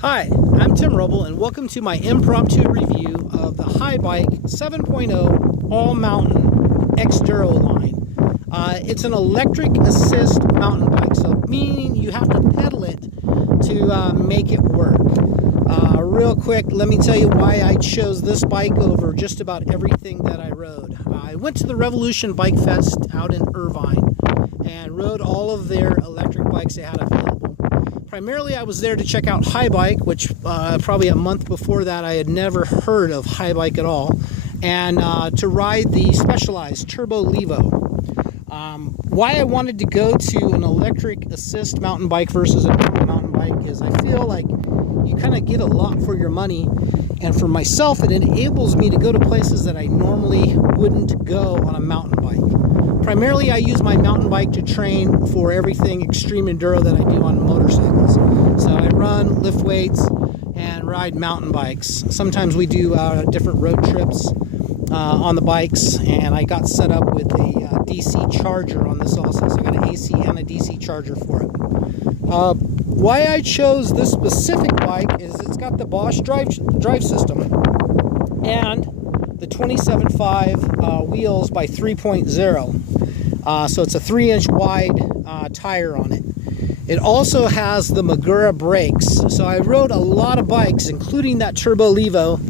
Hi, I'm Tim Roble, and welcome to my impromptu review of the Haibike 7.0 All Mountain xduro line. It's an electric assist mountain bike, so meaning you have to pedal it to make it work. Real quick, let me tell you why I chose this bike over just about everything that I rode. I went to the Revolution Bike Fest out in Irvine and rode all of their electric bikes they had available. Primarily, I was there to check out Haibike, which probably a month before that I had never heard of Haibike at all, and to ride the Specialized Turbo Levo. Why I wanted to go to an electric assist mountain bike versus a normal mountain bike is I feel like you kind of get a lot for your money, and for myself it enables me to go to places that I normally wouldn't go on a mountain bike. Primarily I use my mountain bike to train for everything extreme enduro that I do on motorcycles. So I run, lift weights, and ride mountain bikes. Sometimes we do different road trips on the bikes, and I got set up with a DC charger on this also, so I got an AC and a DC charger for it. Why I chose this specific bike is it's got the Bosch drive system and the 27.5 wheels by 3.0. So it's a 3-inch wide tire on it. It also has the Magura brakes. So I rode a lot of bikes, including that Turbo Levo,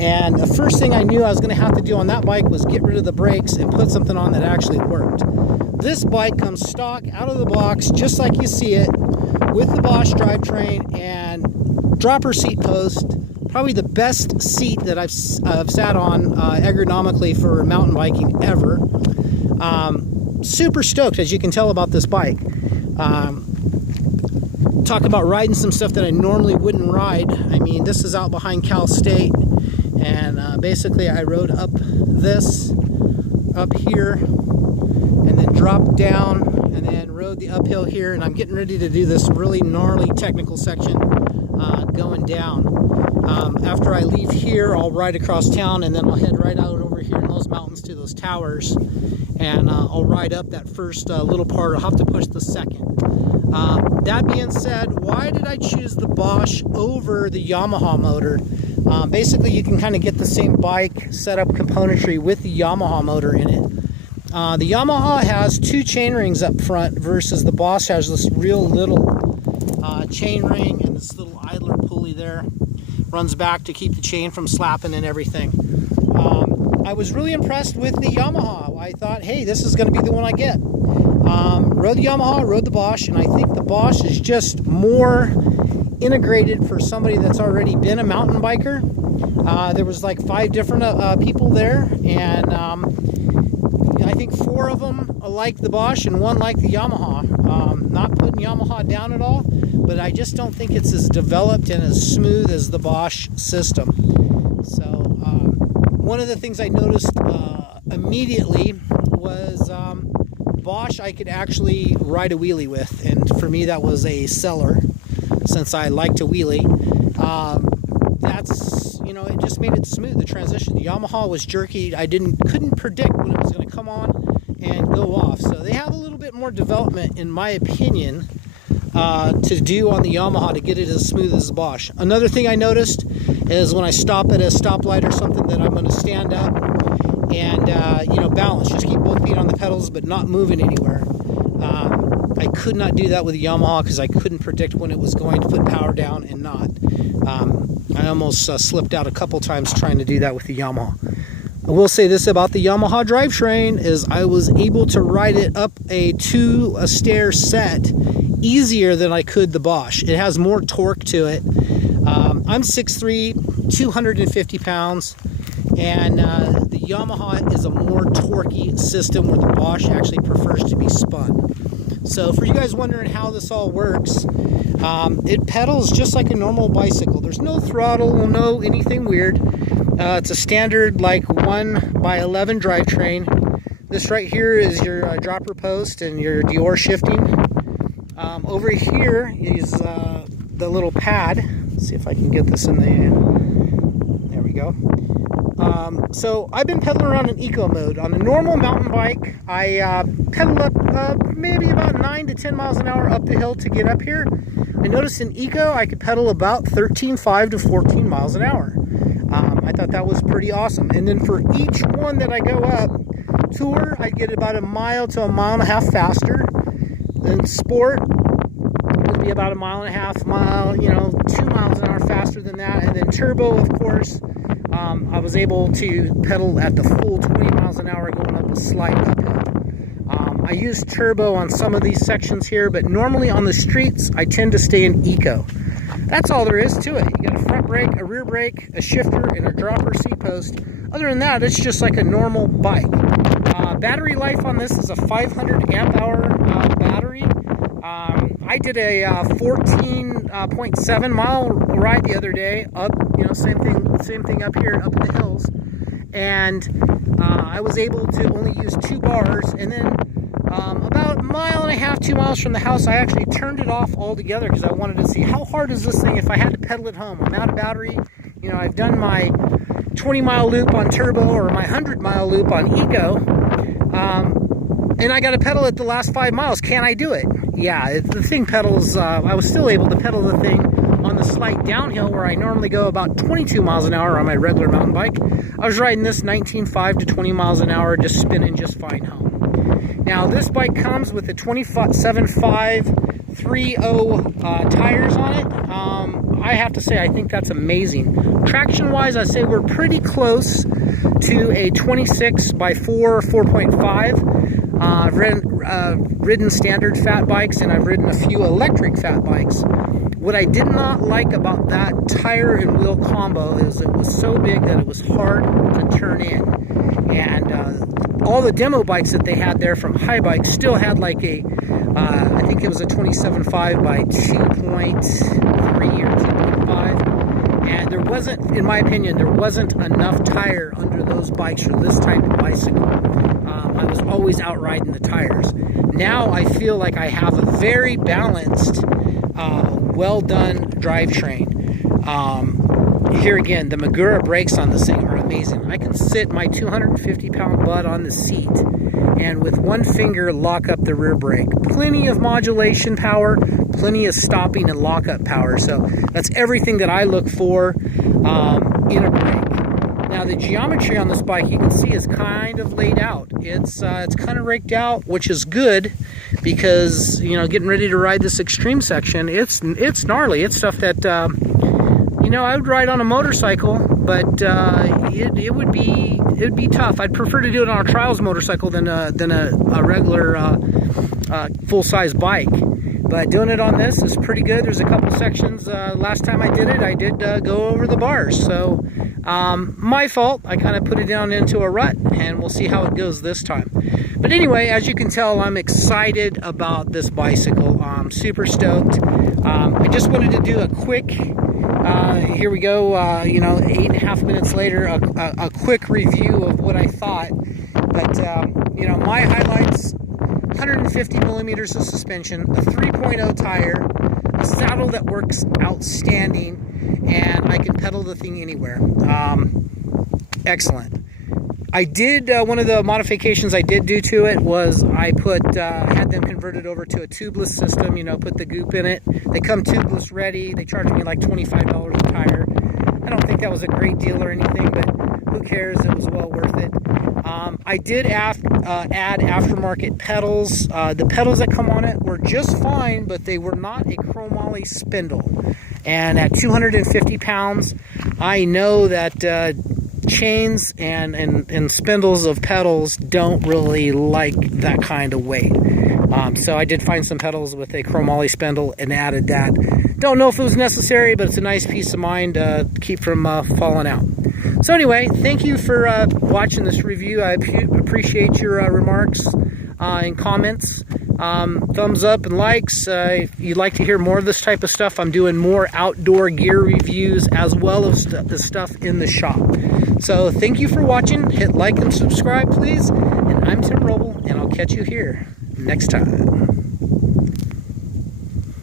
and the first thing I knew I was going to have to do on that bike was get rid of the brakes and put something on that actually worked. This bike comes stock out of the box, just like you see it, with the Bosch drivetrain and dropper seat post. Probably the best seat that I've sat on ergonomically for mountain biking ever. Super stoked, as you can tell, about this bike. Talk about riding some stuff that I normally wouldn't ride. I mean, this is out behind Cal State, and basically I rode up this, up here, and then dropped down, and then rode the uphill here, and I'm getting ready to do this really gnarly technical section going down. After I leave here, I'll ride across town, and then I'll head right out over here in those mountains to those towers, and I'll ride up that first little part. I'll have to push the second. That being said, why did I choose the Bosch over the Yamaha motor? Basically, you can kind of get the same bike setup componentry with the Yamaha motor in it. The Yamaha has 2 chain rings up front versus the Bosch has this real little chain ring and this little idler pulley there. Runs back to keep the chain from slapping and everything. I was really impressed with the Yamaha. I thought, hey, this is going to be the one I get. Rode the Yamaha, rode the Bosch, and I think the Bosch is just more integrated for somebody that's already been a mountain biker. There was like 5 different people there, and I think 4 of them like the Bosch and 1 like the Yamaha. Not putting Yamaha down at all, but I just don't think it's as developed and as smooth as the Bosch system. So one of the things I noticed immediately was Bosch I could actually ride a wheelie with, and for me that was a seller since I like to wheelie. That's, you know, it just made it smooth, the transition. The Yamaha was jerky. I couldn't predict when it was going to come on and go off. So they have a little bit more development, in my opinion, to do on the Yamaha to get it as smooth as the Bosch. Another thing I noticed is when I stop at a stoplight or something that I'm going to stand up and you know, balance, just keep both feet on the pedals but not moving anywhere. I could not do that with the Yamaha because I couldn't predict when it was going to put power down and not. I almost slipped out a couple times trying to do that with the Yamaha. I will say this about the Yamaha drivetrain is I was able to ride it up a 2-stair set easier than I could the Bosch. It has more torque to it. I'm 6'3", 250 pounds, and the Yamaha is a more torquey system where the Bosch actually prefers to be spun. So for you guys wondering how this all works, it pedals just like a normal bicycle. There's no throttle, no anything weird. It's a standard like 1x11 drivetrain. This right here is your dropper post and your Dior shifting. Over here is the little pad. Let's see if I can get this in the... There we go. So I've been pedaling around in eco mode. On a normal mountain bike, I pedal up maybe about 9 to 10 miles an hour up the hill to get up here. I noticed in Eco, I could pedal about 13.5 to 14 miles an hour. I thought that was pretty awesome. And then for each one that I go up, Tour, I get about a mile to a mile and a half faster. Then Sport would be about a mile and a half, 2 miles an hour faster than that. And then Turbo, of course, I was able to pedal at the full 20 miles an hour going up a slight uphill. I use Turbo on some of these sections here, but normally on the streets, I tend to stay in Eco. That's all there is to it. You got a front brake, a rear brake, a shifter, and a dropper seat post. Other than that, it's just like a normal bike. Battery life on this is a 500 amp hour battery. I did a 14.7 mile ride the other day up, same thing up here, up in the hills. And I was able to only use 2 bars, and then about a mile and a half, 2 miles from the house, I actually turned it off altogether because I wanted to see how hard is this thing if I had to pedal it home. I'm out of battery. I've done my 20-mile loop on Turbo or my 100-mile loop on Eco, and I got to pedal it the last 5 miles. Can I do it? Yeah, the thing pedals. I was still able to pedal the thing on the slight downhill where I normally go about 22 miles an hour on my regular mountain bike. I was riding this 19.5 to 20 miles an hour, just spinning just fine home. Now, this bike comes with a 27.5 tires on it. I have to say, I think that's amazing. Traction-wise, I say we're pretty close to a 26 by 4, 4.5. I've ridden standard fat bikes, and I've ridden a few electric fat bikes. What I did not like about that tire and wheel combo is it was so big that it was hard to turn in. And all the demo bikes that they had there from Haibike still had like a, I think it was a 27.5 by 2.3 or 2.5. And there wasn't, in my opinion, there wasn't enough tire under those bikes for this type of bicycle. I was always out riding the tires. Now I feel like I have a very balanced, well done drivetrain. Here again, the Magura brakes on this thing are amazing. I can sit my 250-pound butt on the seat and with one finger lock up the rear brake. Plenty of modulation power, plenty of stopping and lockup power. So that's everything that I look for in a brake. Now the geometry on this bike, you can see, is kind of laid out. It's kind of raked out, which is good because getting ready to ride this extreme section, it's gnarly. It's stuff that I would ride on a motorcycle, but it would be tough. I'd prefer to do it on a trials motorcycle than a regular full-size bike. But doing it on this is pretty good. There's a couple sections. Last time I did go over the bars. So my fault. I kind of put it down into a rut, and we'll see how it goes this time. But anyway, as you can tell, I'm excited about this bicycle. I'm super stoked. I just wanted to do a quick, here we go, 8.5 minutes later, a quick review of what I thought. But, my highlights: 150 millimeters of suspension, a 3.0 tire, a saddle that works outstanding, and I can pedal the thing anywhere. Excellent. I did, one of the modifications I did do to it was I had them converted over to a tubeless system, put the goop in it. They come tubeless ready. They charged me like $25 a tire. I don't think that was a great deal or anything, but who cares? It was well worth it. I did add aftermarket pedals. The pedals that come on it were just fine, but they were not a chromoly spindle. And at 250 pounds, I know that chains and spindles of pedals don't really like that kind of weight. So I did find some pedals with a chromoly spindle and added that. Don't know if it was necessary, but it's a nice peace of mind to keep from falling out. So anyway, thank you for watching this review. I appreciate your remarks and comments. Thumbs up and likes. If you'd like to hear more of this type of stuff, I'm doing more outdoor gear reviews as well as the stuff in the shop. So thank you for watching. Hit like and subscribe, please. And I'm Tim Roble, and I'll catch you here next time.